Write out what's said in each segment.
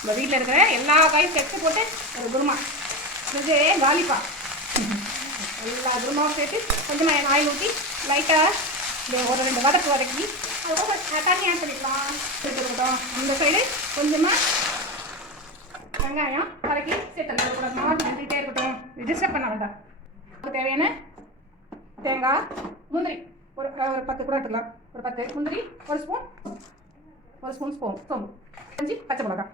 நம்ம வீட்டில் இருக்கிற எல்லா காயும் சேர்த்து போட்டு ஒரு குருமா. இது காலிப்பா எல்லா குருமாவும் சேர்த்து கொஞ்சமாக ஆயில் ஊற்றி லைட்டாக இந்த ஒரு ரெண்டு வதக்கு வதக்கி அதுக்கப்புறம் தண்ணி ஆட் பண்ணிக்கலாம் சேர்த்துக்கிட்டோம் அந்த சைடு கொஞ்சமாக வெங்காயம் வதக்கி சேர்த்து கூட மாட்டு நின்றுட்டே இருக்கட்டும். டிஸ்டர்ப் பண்ண வேண்டாம். அதுக்கு தேவையான தேங்காய் முந்திரி. ஒரு ஒரு பத்து கூட எடுத்துக்கலாம். ஒரு பத்து. முந்திரி ஒரு ஸ்பூன் ஒரு ஸ்பூன் ஸ்பூன் சோம்பு. அஞ்சு பச்சை மிளகாய்.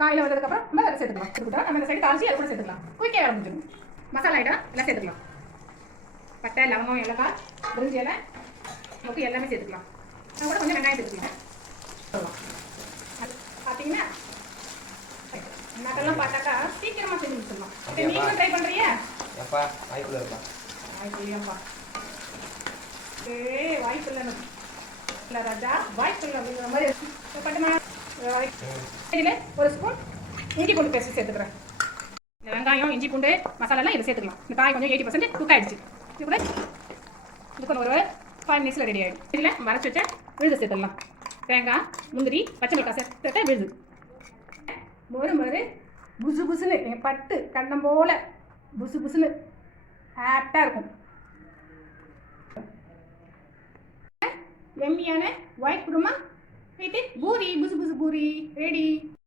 காயில் வந்ததுக்கப்புறம் நம்ம அதை சேர்த்துக்கலாம். இருக்கட்டும் நம்ம இந்த சைடு தாளிச்சு அது கூட சேர்த்துக்கலாம். குயிக்காக ஆரம்பிச்சிடும் மசாலா ஐட்டம் எல்லாம் சேர்த்துக்கலாம். பட்டை லவங்கம் ஏலக்காய் பிரிஞ்சி இலை நமக்கு எல்லாமே சேர்த்துக்கலாம். அது கூட கொஞ்சம் வெங்காயம் சேர்த்துக்கலாம். அது பார்த்தீங்கன்னா நகெல்லாம் பார்த்தாக்கா சீக்கிரமா செஞ்சு முடிச்சிடலாம் இப்போ நீங்களும் ட்ரை பண்ணுறியா எப்பா வாய்ப்புல இருப்பா. ஐயப்பா ஏ வாய்ப்பு இல்லை ராஜா வாய்ப்பு இல்லை அப்படிங்கிற மாதிரி பட்டுமா? இதில் ஒரு ஸ்பூன் இஞ்சி பூண்டு பேஸ்ட் சேர்த்துக்கிறேன். இந்த வெங்காயம் இஞ்சி பூண்டு மசாலாலாம் இதை சேர்த்துக்கலாம். இந்த காய் கொஞ்சம் எயிட்டி பர்சன்ட் குக் ஆகிடுச்சு இது கூட இது கொஞ்சம் ஒரு ஃபைவ் மினிட்ஸில் ரெடி ஆகிடும் இதில் மறைச்சி வச்ச விழுது சேர்த்துடலாம். தேங்காய் முந்திரி பச்சை மிளகாய் சேர்த்து விழுது. மொறு மொறு புசு புசுன்னு என் பட்டு கண்ணம் போல் புசு புசுன்னு ஆப்டாக இருக்கும். எம்மியான ஒயிட் குருமா வீட்டு பூரி புசு புசு பூரி ரெடி